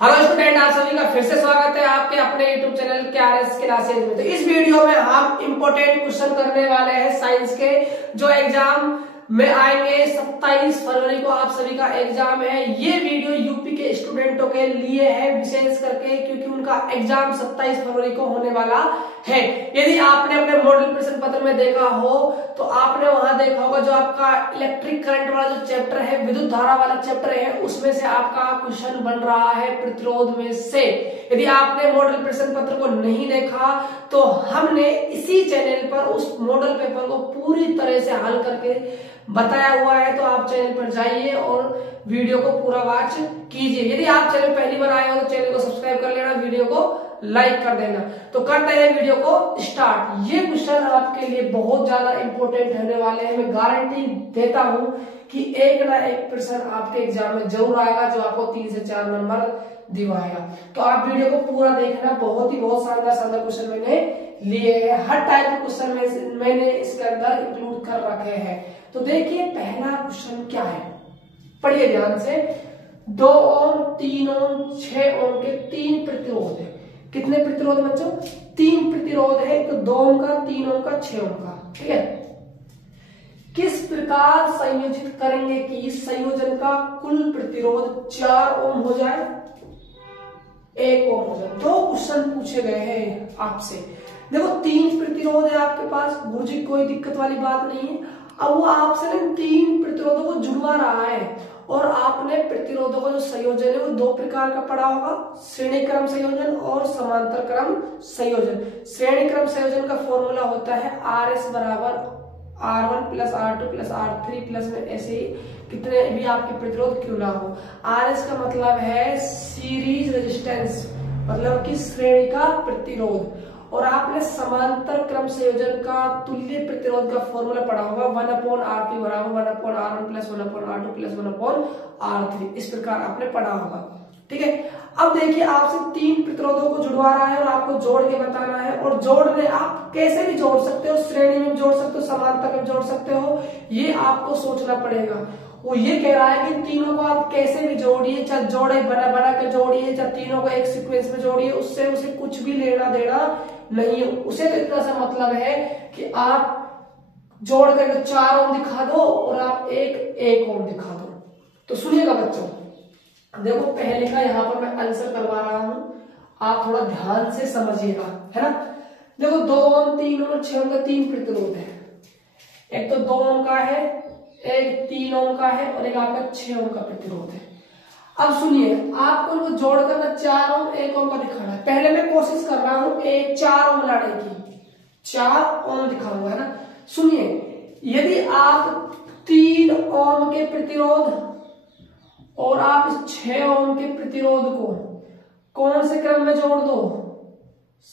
Hello student, आप सभी का फिर से स्वागत है आपके अपने यूट्यूब चैनल KRS क्लासेज में। तो इस वीडियो में हम इंपॉर्टेंट क्वेश्चन करने वाले हैं साइंस के, जो एग्जाम में आएंगे 27 फरवरी को। आप सभी का एग्जाम है। ये वीडियो यूपी के स्टूडेंटों के लिए है विशेष करके, क्योंकि उनका एग्जाम 27 फरवरी को होने वाला है। यदि आपने अपने मॉडल प्रश्न पत्र में देखा हो तो आपने वहां देखा होगा जो आपका इलेक्ट्रिक करंट वाला जो चैप्टर है, विद्युत धारा वाला चैप्टर है, उसमें से आपका क्वेश्चन बन रहा है प्रतिरोध में से। यदि आपने मॉडल प्रश्न पत्र को नहीं देखा तो हमने इसी चैनल पर उस मॉडल पेपर को पूरी तरह से हल करके बताया हुआ है, तो आप चैनल पर जाइए और वीडियो को पूरा वॉच कीजिए। यदि आप चैनल पहली बार आए हो तो चैनल को सब्सक्राइब कर लेना, वीडियो को लाइक कर देना। तो करते हैं वीडियो को स्टार्ट। ये क्वेश्चन आपके लिए बहुत ज्यादा इंपॉर्टेंट रहने वाले हैं। मैं गारंटी देता हूं कि एक ना एक प्रश्न आपके एग्जाम में जरूर आएगा जो आपको 3 से 4 नंबर दिवाएगा। तो आप वीडियो को पूरा देखना। बहुत शानदार क्वेश्चन मैंने लिए हैं। हर टाइप के क्वेश्चन मैंने इसके अंदर इंक्लूड कर रखे हैं। तो देखिए पहला क्वेश्चन क्या है, पढ़िए ध्यान से। 2 ओम, 3 ओम, 6 ओम के 3 प्रतिरोध है। कितने प्रतिरोध बच्चों? 3 प्रतिरोध है। तो 2 ओम का, 3 ओम का, 6 ओम का। ठीक है। किस प्रकार संयोजित करेंगे कि संयोजन का कुल प्रतिरोध 4 ओम हो जाए, 1 ओम हो जाए? 2 क्वेश्चन पूछे गए हैं आपसे। देखो 3 प्रतिरोध है आपके पास, गुरुजी कोई दिक्कत वाली बात नहीं है। अब वो आपसे ना 3 प्रतिरोधों को जुड़वा रहा है, और आपने प्रतिरोधों का जो संयोजन है वो 2 प्रकार का पढ़ा होगा, श्रेणी क्रम संयोजन और समांतर क्रम संयोजन। श्रेणी क्रम संयोजन का फॉर्मूला होता है RS बराबर R1 plus R2 plus R3 plus में ऐसे ही कितने भी आपके प्रतिरोध क्यों ना हो। RS का मतलब है सीरीज रेजिस्टेंस, मतलब कि श्रेणी का प्रतिरोध। और आपने समांतर क्रम संयोजन का तुल्य प्रतिरोध का फॉर्मूला पढ़ा होगा, 1/RP बराबर 1/R1 plus 1/R2 plus 1/R3। इस प्रकार आपने पढ़ा होगा। ठीक है। अब देखिए आपसे 3 प्रतिरोधों को जुड़वा रहा है और आपको जोड़ के बताना है। और जोड़ने आप कैसे भी जोड़ सकते हो, श्रेणी में जोड़ सकते हो, समांतर में जोड़ सकते हो, ये आपको सोचना पड़ेगा। वो ये कह रहा है कि तीनों को आप कैसे भी जोड़िए, चाहे जोड़े बना के जोड़िए, चाहे तीनों को एक सीक्वेंस में जोड़िए, उससे उसे कुछ भी लेना देना नहीं है। उसे तो इतना सा मतलब है कि आप जोड़ करके 4 ओम दिखा दो और आप 1 ओम दिखा दो। तो सुनिएगा बच्चों, देखो पहले का यहाँ पर मैं आंसर करवा रहा हूं, आप थोड़ा ध्यान से समझिएगा, है ना। देखो 2 ओम, 3 ओम, 6 ओम का 3 प्रतिरोध है। एक तो 2 ओम का है, एक 3 ओम का है और एक आपका 6 ओम का प्रतिरोध है। अब सुनिए, आपको इनको जोड़कर ना 4 ओम 1 ओम का दिखाना है। पहले मैं कोशिश कर रहा हूं 4 ओम लाने की, 4 ओम दिखाऊंगा, है ना। सुनिए, यदि आप 3 ओम के प्रतिरोध और आप इस 6 ओम के प्रतिरोध को कौन से क्रम में जोड़ दो?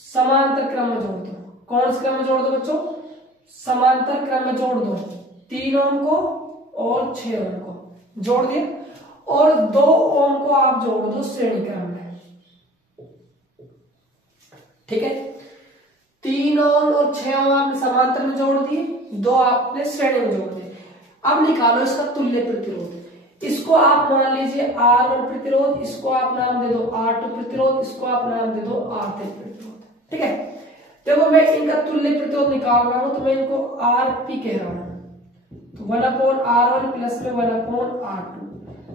समांतर क्रम में जोड़ दो। कौन से क्रम में जोड़ दो बच्चों? समांतर क्रम में जोड़ दो। 3 ओम को और 6 ओम को जोड़ दिया, और 2 ओम को आप जोड़ दो श्रेणी क्रम में। ठीक है। 3 ओम और 6 ओम आपने समांतर में जोड़ दिए, 2 आपने श्रेणी में जोड़ दिए। अब निकालो इसका तुल्य प्रतिरोध। इसको आप मान लीजिए R1 प्रतिरोध, इसको आप नाम दे दो R2 प्रतिरोध, इसको आप नाम दे दो R3 प्रतिरोध। ठीक है। देखो मैं इनका तुल्य प्रतिरोध निकाल रहा हूं, तो मैं इनको RP कह रहा हूं। तो 1/R1 प्लस में 1/R2,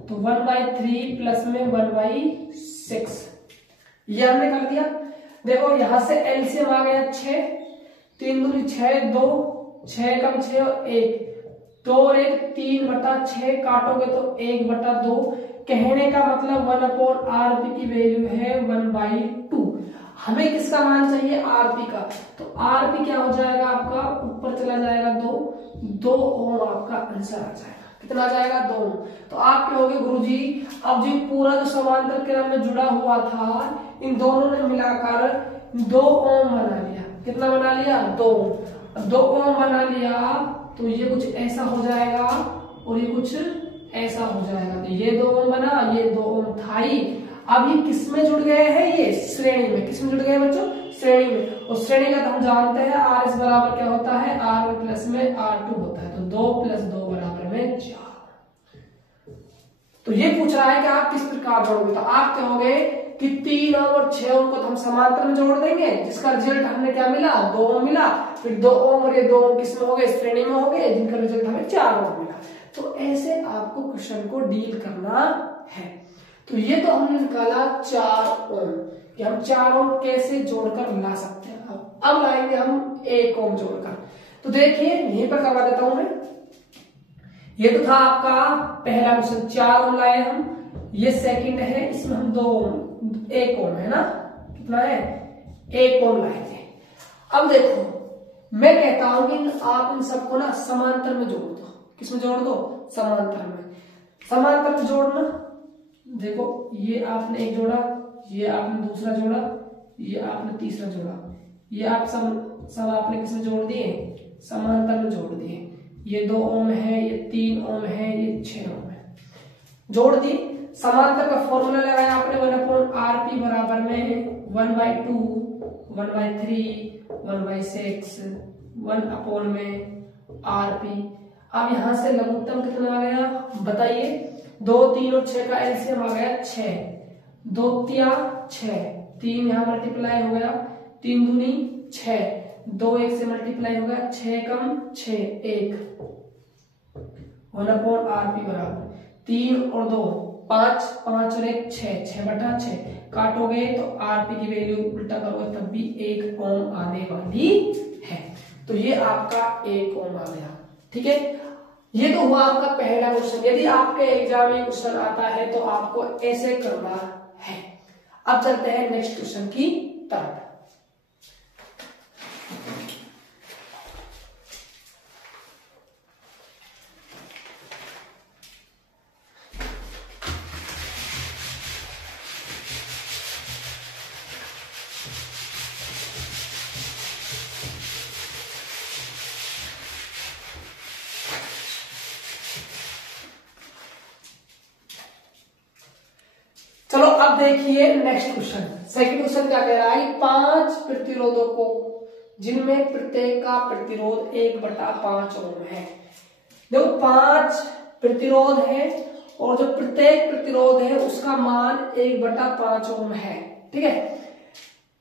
तो 1/3 प्लस में 1/6। ये हमने कर दिया। देखो यहां से एलसीएम आ गया 6, 3 दूनी 6, 2, 6 कम 6 और 1, 2 और 1 3/6, काटोगे तो 1/2। कहने का मतलब 1/RP की वैल्यू है 1/2। हमें किसका मान चाहिए? RP का। तो RP क्या हो जाएगा आपका? ऊपर चला जाएगा 2 ओम आपका आंसर आ जाएगा। कितना आ जाएगा? 2 ओम। तो आप कहोगे गुरुजी अब जो पूरा जो समांतर क्रम में जुड़ा हुआ था, इन दोनों ने मिलाकर 2 ओम बना लिया। कितना बना लिया? 2 ओम। 2 ओम बना लिया तो ये कुछ ऐसा हो जाएगा और ये कुछ ऐसा हो जाएगा। तो ये 2 ओम बना, ये 2 ओम था ही। अब ये किस में जुड़ गए हैं? ये श्रेणी में। किस में जुड़ गए बच्चों? श्रेणी में। और श्रेणी का तो हम जानते हैं RS बराबर क्या होता है? R1 प्लस में R2 होता है। तो 2 प्लस 2 बराबर में 4। तो ये पूछ रहा है कि आप किस प्रकार जोड़ोगे। तो आप कहोगे कि 3 ओम और 6 ओम को तो हम समांतर में जोड़ देंगे, जिसका रिजल्ट हमने क्या मिला, 2 ओम मिला। फिर 2 ओम और ये 2 ओम किसमें हो गए, श्रेणी में हो गए, जिनका रिजल्ट हमें 4 ओम मिला। तो ऐसे आपको क्वेश्चन को डील करना है। तो ये तो हमने निकाला 4 ओम कि हम 4 ओम कैसे जोड़कर ला सकते हैं। अब लाएंगे हम 1 ओम जोड़कर। तो देखिए यहीं पर करवा देता हूं मैं। ये तो था आपका पहला क्वेश्चन, 4 ओम लाए हम। ये सेकंड है, इसमें हम 2 ओम, 1 ओम है ना, कितना है, 1 ओम लाए थे। अब देखो मैं कहता हूं कि आप इन सबको ना समांतर में जोड़ दो। किसमें जोड़ दो, समांतर में। समांतर में जोड़ना, देखो ये आपने एक जोड़ा, ये आपने दूसरा जोड़ा, ये आपने तीसरा जोड़ा, ये आप सब आपने किसमें जोड़ दिए, समांतर में जोड़ दिए। ये 2 ओम है, ये 3 ओम है, ये 6 ओम है, जोड़ दी। समांतर का फॉर्मूला लगाया आपने 1/RP बराबर में 1/2, 1/3, 1/6, 1 में RP। अब यहां से लघुत्तम कितना आ गया बताइए, 2, 3 और 6 का एलसीएम आ गया 6, 2 तिया 6, 3 यहां मल्टीप्लाई हो गया, 3 दूनी 6, 2 1 से मल्टीप्लाई हो गया, 6 कम 6 1, 1/RP बराबर 3 और 2 5, 5 और 1 6, 6/6 काटोगे तो आरपी की वैल्यू उल्टा करोगे तब भी 1 ओम आने वाली है। तो ये आपका 1 ओम आ गया, ठीक है। ये तो हुआ आपका पहला क्वेश्चन। यदि आपके एग्जाम में क्वेश्चन आता है तो आपको ऐसे करना है। अब चलते हैं नेक्स्ट क्वेश्चन की तरफ। चलो अब देखिए नेक्स्ट क्वेश्चन। सेकंड क्वेश्चन क्या कह रहा है, 5 प्रतिरोधों को जिनमें प्रत्येक का प्रतिरोध 1/5 ओम है। देखो 5 प्रतिरोध है और जो प्रत्येक प्रतिरोध है उसका मान 1/5 ओम है, ठीक है।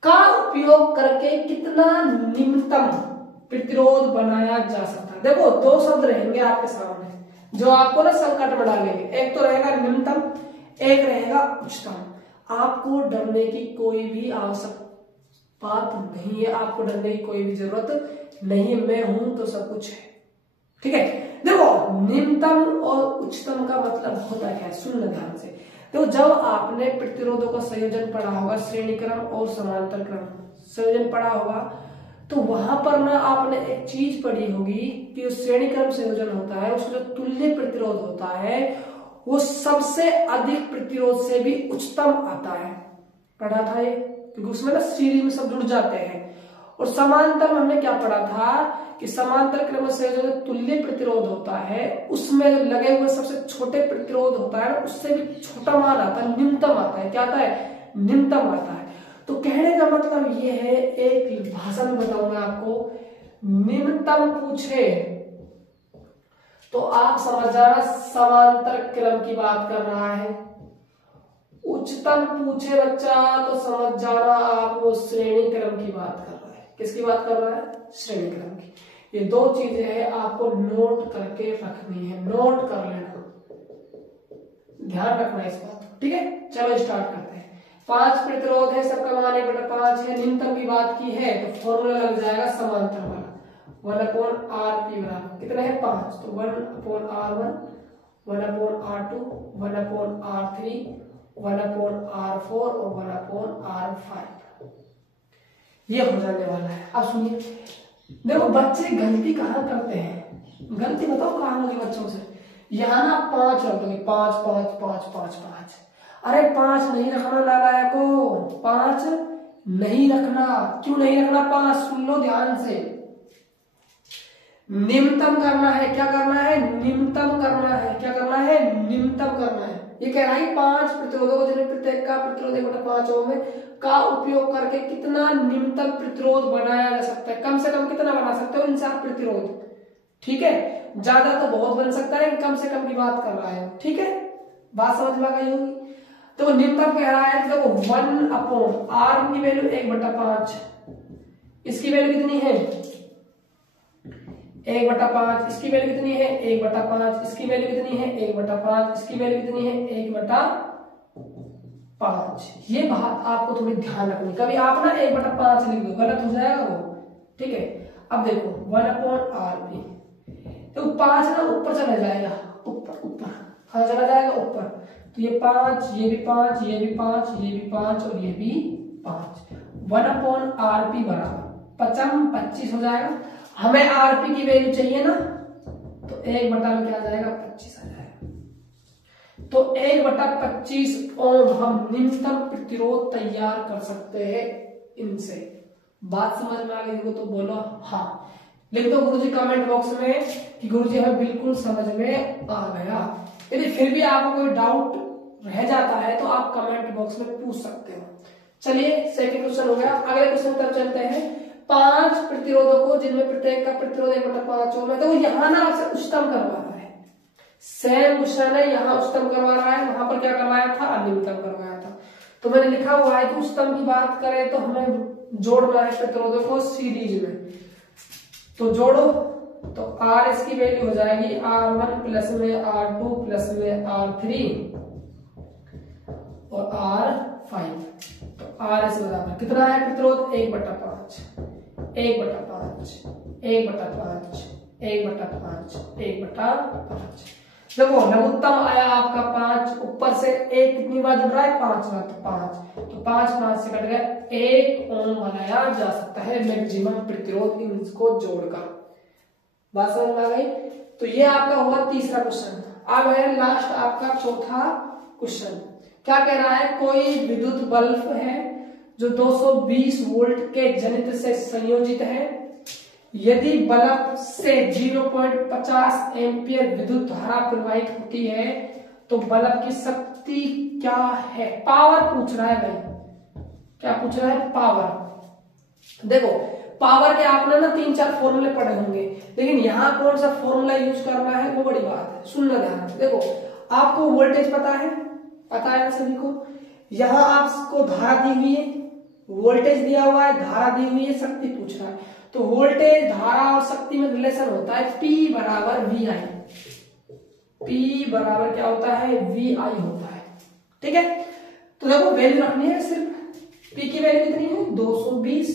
का उपयोग करके कितना निम्नतम प्रतिरोध बनाया जा सकता है। देखो 2 शब्द रहेंगे आपके सामने जो आपको ना संकट में डालेंगे। एक तो रहेगा निम्नतम, एक रहेगा उच्चतम। आपको डरने की कोई भी आवश्यक बात नहीं है, आपको डरने की कोई भी जरूरत नहीं है। मैं हूं तो सब कुछ है, ठीक है। देखो निम्नतम और उच्चतम का मतलब होता क्या है, सुन ध्यान से। देखो जब आपने प्रतिरोधों का संयोजन पढ़ा होगा, श्रेणी क्रम और समांतर क्रम संयोजन पढ़ा होगा, तो वहां पर ना आपने एक चीज पढ़ी होगी कि श्रेणी क्रम संयोजन होता है, उसमें जो तुल्य प्रतिरोध होता है वो सबसे अधिक प्रतिरोध से भी उच्चतम आता है। पढ़ा था ये, क्योंकि उसमें ना सीरीज में सब जुड़ जाते हैं। और समांतर में हमने क्या पढ़ा था कि समांतर क्रम से जो तुल्य प्रतिरोध होता है उसमें जो लगे हुए सबसे छोटे प्रतिरोध होता है उससे भी छोटा मान आता है, निम्नतम आता है। क्या आता है, निम्नतम आता है। तो कहने का मतलब ये है, एक भाषा में बताऊंगा आपको, निम्नतम पूछे तो आप समझ जाना समांतर क्रम की बात कर रहा है। उच्चतम पूछे बच्चा तो समझ जाना आप वो श्रेणी क्रम की बात कर रहा है। किसकी बात कर रहा है, श्रेणी क्रम की। ये 2 चीजें हैं आपको नोट करके रखनी है, नोट कर लेना, ध्यान रखना इस बात को, ठीक है। चलो स्टार्ट करते हैं। 5 प्रतिरोध है, सबका मान 1/5 है, निम्नतम की बात की है तो फॉर्मूला लग जाएगा समांतर वाला, 1/RP बराबर कितना है 5, तो 1/R1, 1/R2, 1/R3, 1/R4 और 1/R5 ये हो जाने वाला है। अब सुनिए, देखो बच्चे गलती कहाँ करते हैं, गलती बताओ कहाँ होगी बच्चों से। यहाँ ना 5 रख दोगे, 5 5 5 5 5। अरे 5 नहीं रखना नालायक को, 5 नहीं रखना। क्यों नहीं रखना 5, सुन लो ध्यान से। निम्नतम करना है, क्या करना है, निम्नतम करना है। क्या करना है, निम्नतम करना है। ये कह रहा है 5 प्रतिरोधों को जिन्हें प्रत्येक का प्रतिरोध 1/5 ओम का उपयोग करके कितना निम्नतम प्रतिरोध बनाया जा सकता है। कम से कम कितना बना सकते हो, इन 7 प्रतिरोध, ठीक है। ज्यादा तो बहुत बन सकता है, कम से कम की बात कर रहा है, ठीक है। बात समझ में आ गई होगी। तो निम्नतम कह रहा है देखो 1/r की वैल्यू 1/5, इसकी वैल्यू कितनी है 1/5, इसकी वैल्यू कितनी है 1/5, इसकी वैल्यू कितनी है 1/5, इसकी वैल्यू कितनी है 1/5। ये बात आपको थोड़ी ध्यान रखनी, कभी आप ना 1/5 लिख दो गलत हो जाएगा वो, ठीक है। अब देखो 1/rp, तो 5 ना ऊपर चला जाएगा, ऊपर ऊपर हाँ चला जाएगा ऊपर, तो ये 5, ये भी 5, ये भी 5, ये भी 5 और ये भी 5। 1/rp बराबर 25 हो जाएगा। हमें आरपी की वैल्यू चाहिए ना, तो 1 बटा में क्या आ जाएगा 25 आ जाएगा। तो 1/25 ओम हम न्यूनतम प्रतिरोध तैयार कर सकते हैं इनसे। बात समझ में आ गई हो तो बोलो हाँ, लिख दो गुरुजी कमेंट बॉक्स में कि गुरुजी हमें बिल्कुल समझ में आ गया। यदि फिर भी आपको कोई डाउट रह जाता है तो आप कमेंट बॉक्स में पूछ सकते हो। चलिए सेकंड क्वेश्चन हो गया, अगले क्वेश्चन पर चलते हैं। 5 प्रतिरोधकों जिनमें प्रत्येक का प्रतिरोध 1/5 ओम है, तो यहाँ ना आपसे उच्चतम करवा रहा है, सेम क्वेश्चन है, यहाँ उच्चतम करवा रहा है, वहां पर क्या करवाया था निम्नतम करवाया था। तो मैंने लिखा हुआ है कि उच्चतम की बात करें तो हमें जोड़ना है प्रतिरोधों को सीरीज में, तो जोड़ो, तो R इसकी वैल्यू हो जाएगी R1 प्लस में R2 प्लस में R3 और R5। तो R इस बराबर कितना है प्रतिरोध 1/5, 1/5, 1/5, 1/5, 1/5। देखो लघुत्तम आया आपका 5, ऊपर से 1 कितनी बार जुड़ रहा है 5 बार, तो 5, तो 5 से कट गया 1 ओम बनाया जा सकता है मैक्सिमम प्रतिरोध इनको जोड़कर। बात समझ में आ गई। तो ये आपका हुआ तीसरा क्वेश्चन। अब है लास्ट आपका चौथा क्वेश्चन। क्या कह रहा है, कोई विद्युत बल्ब है जो 220 वोल्ट के जनित्र से संयोजित है, यदि बल्ब से 0.50 एम्पियर विद्युत धारा प्रवाहित होती है तो बल्ब की शक्ति क्या है। पावर पूछ रहा है भाई, क्या पूछ रहा है पावर। देखो पावर के आपने ना 3-4 फॉर्मूले पढ़े होंगे, लेकिन यहाँ कौन सा फॉर्मूला यूज करना है वो बड़ी बात है, सुनना ध्यान से। देखो आपको वोल्टेज पता है सभी को, यहाँ आपको धारा दी हुई है, वोल्टेज दिया हुआ है, धारा दी हुई है, शक्ति पूछ रहा है। तो वोल्टेज धारा और शक्ति में रिलेशन होता है P बराबर VI, P बराबर क्या होता है VI होता है, ठीक है। तो देखो वैल्यू रखनी है, सिर्फ P की वैल्यू कितनी है 220,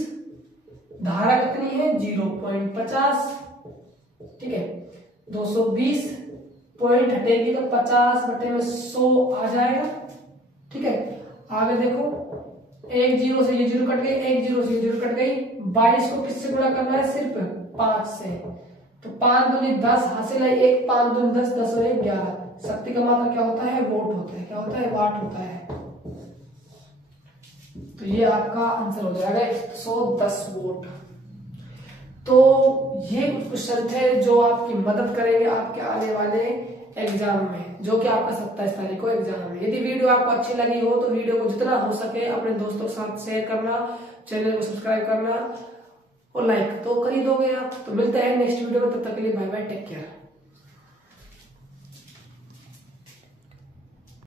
धारा कितनी है 0.50, ठीक है। 220 पॉइंट हटेगी तो 50/100 आ जाएगा, ठीक है। आगे देखो 1 0 से ये 0 कट गई, 1 0 से ये 0 कट गई, 22 को किससे गुणा करना है सिर्फ 5 से, तो 5 दूनी 10 हासिल है, 1 5 दूनी 10, 10 और 1 11। शक्ति का मात्रा क्या होता है वोट होता है, क्या होता है वाट होता है। तो ये आपका आंसर हो जाएगा 110 वोट। तो ये कुछ क्वेश्चन थे जो आपकी मदद करेंगे आपके आने वाले एग्जाम में, जो कि आपका 27 तारीख को एग्जाम है। यदि वीडियो आपको अच्छी लगी हो तो वीडियो को जितना हो सके अपने दोस्तों के साथ शेयर करना, चैनल को सब्सक्राइब करना और लाइक तो कर ही दोगे आप। तो मिलते हैं नेक्स्ट वीडियो में, तब तक के लिए बाय बाय, टेक केयर।